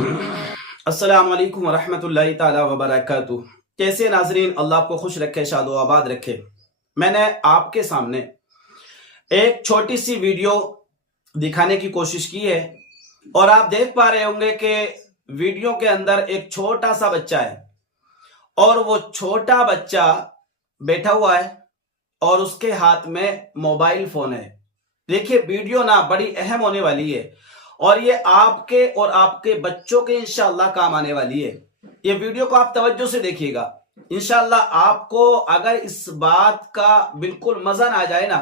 अस्सलाम वालेकुम वरहमतुल्लाहि ताला वबरकातुहू। कैसे नाजरीन, अल्लाह आपको खुश रखे, शादो आबाद रखे। मैंने आपके सामने एक छोटी सी वीडियो दिखाने की कोशिश की है और आप देख पा रहे होंगे कि वीडियो के अंदर एक छोटा सा बच्चा है और वो छोटा बच्चा बैठा हुआ है और उसके हाथ में मोबाइल फोन है। देखिए, वीडियो ना बड़ी अहम होने वाली है और ये आपके और आपके बच्चों के इंशाअल्लाह काम आने वाली है। ये वीडियो को आप तवज्जो से देखिएगा। इंशाअल्लाह आपको अगर इस बात का बिल्कुल मजा ना आ जाए ना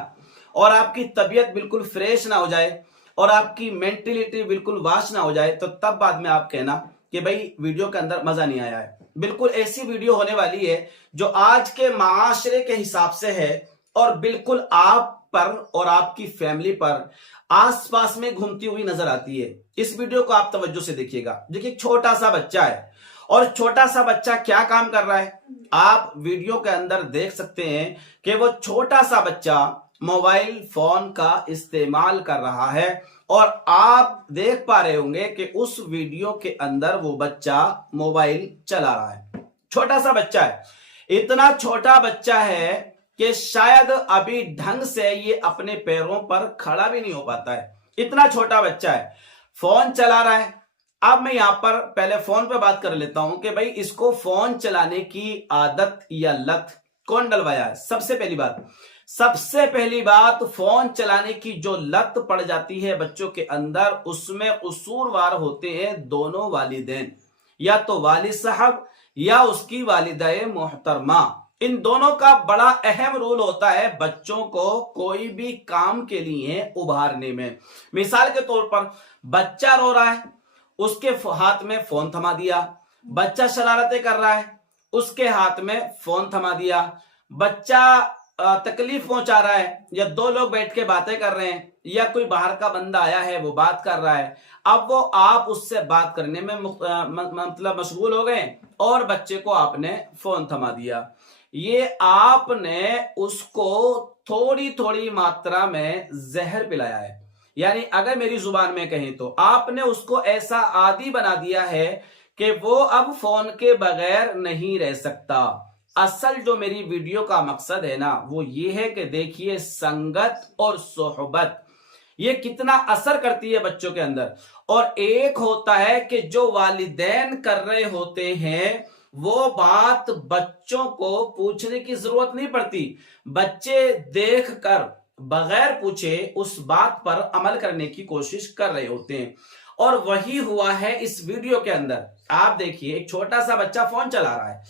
और आपकी तबीयत बिल्कुल फ्रेश ना हो जाए और आपकी मेंटलिटी बिल्कुल वाश ना हो जाए तो तब बाद में आप कहना कि भाई वीडियो के अंदर मजा नहीं आया है। बिल्कुल ऐसी वीडियो होने वाली है जो आज के माशरे के हिसाब से है और बिल्कुल आप पर और आपकी फैमिली पर आसपास में घूमती हुई नजर आती है। इस वीडियो को आप तवज्जो से देखिएगा। देखिए, छोटा सा बच्चा है और छोटा सा बच्चा क्या काम कर रहा है आप वीडियो के अंदर देख सकते हैं कि वो छोटा सा बच्चा मोबाइल फोन का इस्तेमाल कर रहा है और आप देख पा रहे होंगे कि उस वीडियो के अंदर वो बच्चा मोबाइल चला रहा है। छोटा सा बच्चा है, इतना छोटा बच्चा है कि शायद अभी ढंग से ये अपने पैरों पर खड़ा भी नहीं हो पाता है। इतना छोटा बच्चा है, फोन चला रहा है। अब मैं यहां पर पहले फोन पे बात कर लेता हूं कि भाई इसको फोन चलाने की आदत या लत कौन डलवाया है। सबसे पहली बात फोन चलाने की जो लत पड़ जाती है बच्चों के अंदर, उसमें कसूरवार होते हैं दोनों वालिदैन, या तो वालिद साहब या उसकी वालिदा मोहतरमा। इन दोनों का बड़ा अहम रोल होता है बच्चों को कोई भी काम के लिए उभारने में। मिसाल के तौर पर बच्चा रो रहा है, उसके हाथ में फोन थमा दिया। बच्चा शरारतें कर रहा है, उसके हाथ में फोन थमा दिया। बच्चा तकलीफ पहुंचा रहा है या दो लोग बैठ के बातें कर रहे हैं या कोई बाहर का बंदा आया है वो बात कर रहा है, अब वो आप उससे बात करने में मतलब मशगूल हो गए और बच्चे को आपने फोन थमा दिया। ये आपने उसको थोड़ी थोड़ी मात्रा में जहर पिलाया है। यानी अगर मेरी जुबान में कहें तो आपने उसको ऐसा आदी बना दिया है कि वो अब फोन के बगैर नहीं रह सकता। असल जो मेरी वीडियो का मकसद है ना वो ये है कि देखिए संगत और सोहबत ये कितना असर करती है बच्चों के अंदर। और एक होता है कि जो वालिदैन कर रहे होते हैं वो बात बच्चों को पूछने की जरूरत नहीं पड़ती, बच्चे देख कर बगैर पूछे उस बात पर अमल करने की कोशिश कर रहे होते हैं। और वही हुआ है इस वीडियो के अंदर। आप देखिए, एक छोटा सा बच्चा फोन चला रहा है,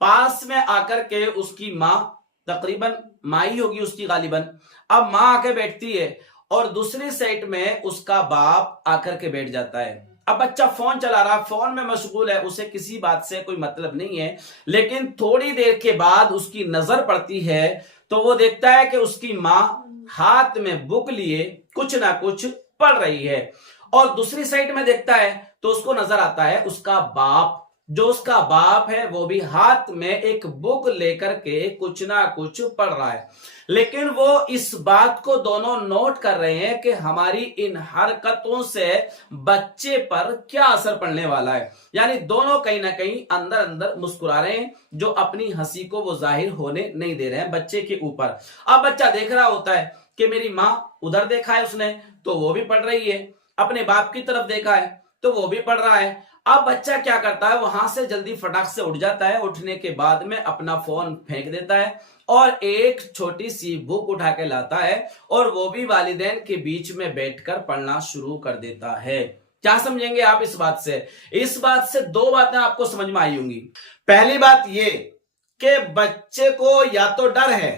पास में आकर के उसकी माँ, तकरीबन माँ ही होगी उसकी गालिबन, अब माँ आके बैठती है और दूसरी साइड में उसका बाप आकर के बैठ जाता है। अब बच्चा फोन चला रहा, फोन में मशगूल है, उसे किसी बात से कोई मतलब नहीं है, लेकिन थोड़ी देर के बाद उसकी नजर पड़ती है तो वो देखता है कि उसकी माँ हाथ में बुक लिए कुछ ना कुछ पढ़ रही है और दूसरी साइड में देखता है तो उसको नजर आता है उसका बाप, जो उसका बाप है वो भी हाथ में एक बुक लेकर के कुछ ना कुछ पढ़ रहा है। लेकिन वो इस बात को दोनों नोट कर रहे हैं कि हमारी इन हरकतों से बच्चे पर क्या असर पड़ने वाला है। यानी दोनों कहीं ना कहीं अंदर अंदर मुस्कुरा रहे हैं, जो अपनी हंसी को वो जाहिर होने नहीं दे रहे हैं बच्चे के ऊपर। अब बच्चा देख रहा होता है कि मेरी माँ उधर देखा है उसने तो वो भी पढ़ रही है, अपने बाप की तरफ देखा है तो वो भी पढ़ रहा है। अब बच्चा क्या करता है, वहां से जल्दी फटाक से उठ जाता है, उठने के बाद में अपना फोन फेंक देता है और एक छोटी सी बुक उठा के लाता है और वो भी वालिदैन के बीच में बैठकर पढ़ना शुरू कर देता है। क्या समझेंगे आप इस बात से? इस बात से दो बातें आपको समझ में आई होंगी। पहली बात ये कि बच्चे को या तो डर है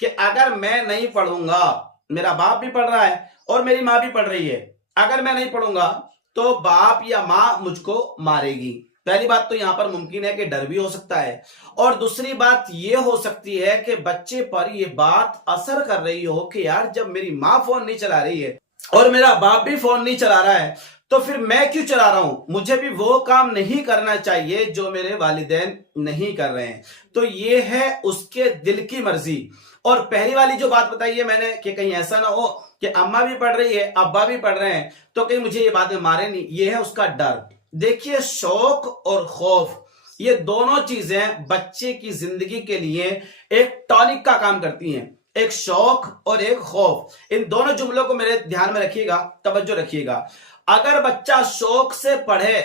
कि अगर मैं नहीं पढ़ूंगा, मेरा बाप भी पढ़ रहा है और मेरी माँ भी पढ़ रही है, अगर मैं नहीं पढ़ूंगा तो बाप या माँ मुझको मारेगी। पहली बात तो यहां पर मुमकिन है कि डर भी हो सकता है और दूसरी बात यह हो सकती है कि बच्चे पर यह बात असर कर रही हो कि यार जब मेरी माँ फोन नहीं चला रही है और मेरा बाप भी फोन नहीं चला रहा है तो फिर मैं क्यों चला रहा हूं, मुझे भी वो काम नहीं करना चाहिए जो मेरे वालिदैन नहीं कर रहे हैं। तो ये है उसके दिल की मर्जी। और पहली वाली जो बात बताई है मैंने कि कहीं ऐसा ना हो कि अम्मा भी पढ़ रही है अब्बा भी पढ़ रहे हैं तो कहीं मुझे ये बात में मारे नहीं, ये है उसका डर। देखिए शौक और खौफ ये दोनों चीजें बच्चे की जिंदगी के लिए एक टॉनिक का काम करती हैं। एक शौक और एक खौफ, इन दोनों जुमलों को मेरे ध्यान में रखिएगा, तवज्जो रखिएगा। अगर बच्चा शौक से पढ़े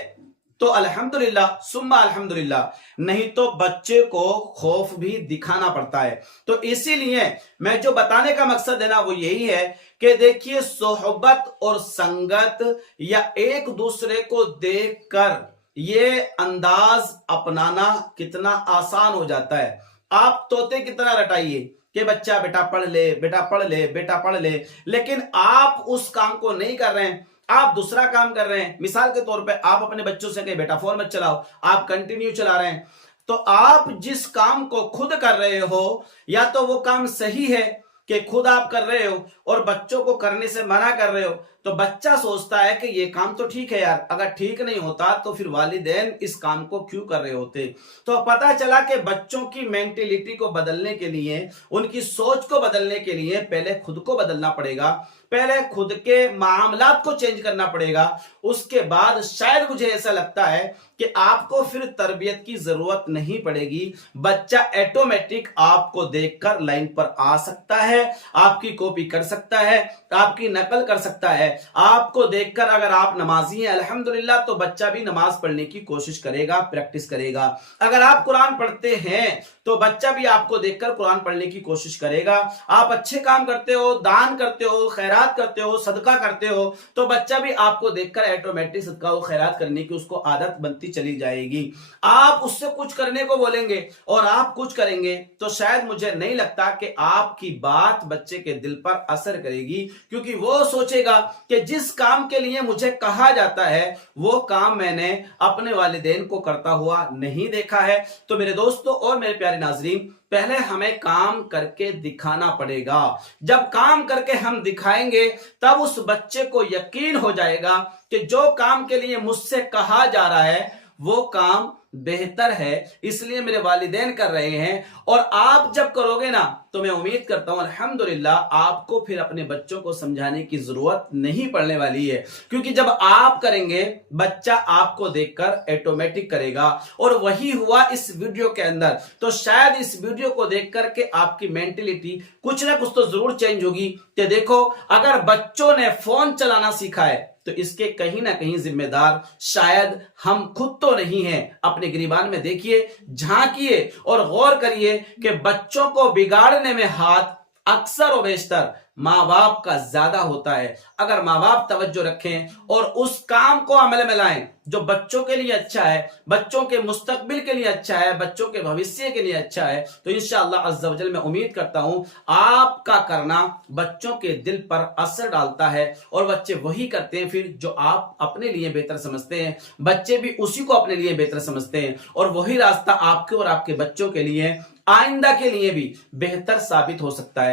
तो अल्हम्दुलिल्लाह सुम्मा अल्हम्दुलिल्लाह, नहीं तो बच्चे को खौफ भी दिखाना पड़ता है। तो इसीलिए मैं जो बताने का मकसद है ना वो यही है कि देखिए सोहबत और संगत या एक दूसरे को देखकर ये अंदाज अपनाना कितना आसान हो जाता है। आप तोते की तरह रटाइए कि बच्चा बेटा पढ़ ले, बेटा पढ़ ले, बेटा पढ़ ले, लेकिन आप उस काम को नहीं कर रहे हैं, आप दूसरा काम कर रहे हैं। मिसाल के तौर पे आप अपने बच्चों से कहे बेटा फोन मत चलाओ, आप कंटिन्यू चला रहे हैं। तो आप जिस काम को खुद कर रहे हो या तो वो काम सही है कि खुद आप कर रहे हो और बच्चों को करने से मना कर रहे हो, तो बच्चा सोचता है कि ये काम तो ठीक है यार, अगर ठीक नहीं होता तो फिर वालिदैन इस काम को क्यों कर रहे होते। तो पता चला कि बच्चों की मेंटेलिटी को बदलने के लिए, उनकी सोच को बदलने के लिए पहले खुद को बदलना पड़ेगा, पहले खुद के मामलात को चेंज करना पड़ेगा। उसके बाद शायद मुझे ऐसा लगता है कि आपको फिर तरबियत की जरूरत नहीं पड़ेगी। बच्चा ऑटोमेटिक आपको देखकर लाइन पर आ सकता है, आपकी कॉपी कर सकता है, आपकी नकल कर सकता है। आपको देखकर अगर आप नमाजी हैं अल्हम्दुलिल्लाह, तो बच्चा भी नमाज पढ़ने की कोशिश करेगा, प्रैक्टिस करेगा। अगर आप कुरान पढ़ते हैं तो बच्चा भी आपको देखकर कुरान पढ़ने की कोशिश करेगा। आप अच्छे काम करते हो, दान करते हो, खैरात करते हो, सदका करते हो, तो बच्चा भी आपको देखकर ऑटोमेटिक सदका और खैरात करने की उसको आदत बनती चली जाएगी। आप उससे कुछ करने को बोलेंगे और आप कुछ करेंगे तो शायद मुझे नहीं लगता कि आपकी बात बच्चे के दिल पर असर करेगी, क्योंकि वो सोचेगा कि जिस काम के लिए मुझे कहा जाता है वो काम मैंने अपने वालिदैन को करता हुआ नहीं देखा है। तो मेरे दोस्तों और मेरे प्यारे नाज़रीन, पहले हमें काम करके दिखाना पड़ेगा। जब काम करके हम दिखाएंगे तब उस बच्चे को यकीन हो जाएगा कि जो काम के लिए मुझसे कहा जा रहा है वो काम बेहतर है, इसलिए मेरे वालिदैन कर रहे हैं। और आप जब करोगे ना तो मैं उम्मीद करता हूं अल्हम्दुलिल्लाह आपको फिर अपने बच्चों को समझाने की जरूरत नहीं पड़ने वाली है, क्योंकि जब आप करेंगे बच्चा आपको देखकर ऑटोमेटिक करेगा। और वही हुआ इस वीडियो के अंदर। तो शायद इस वीडियो को देख करके आपकी मेंटेलिटी कुछ ना कुछ तो जरूर चेंज होगी कि देखो अगर बच्चों ने फोन चलाना सीखा है तो इसके कहीं ना कहीं जिम्मेदार शायद हम खुद तो नहीं हैं। अपने गिरीबान में देखिए, झांकिए और गौर करिए कि बच्चों को बिगाड़ने में हाथ अक्सर और बेशतर माँ बाप का ज्यादा होता है। अगर माँ बाप तवज्जो रखें और उस काम को अमल में लाएं जो बच्चों के लिए अच्छा है, बच्चों के मुस्तकबिल के लिए अच्छा है, बच्चों के भविष्य के लिए अच्छा है, तो इंशाअल्लाह अज़्ज़ा वजल मैं उम्मीद करता हूं आपका करना बच्चों के दिल पर असर डालता है और बच्चे वही करते हैं फिर जो आप अपने लिए बेहतर समझते हैं। बच्चे भी उसी को अपने लिए बेहतर समझते हैं और वही रास्ता आपके और आपके बच्चों के लिए आइंदा के लिए भी बेहतर साबित हो सकता है।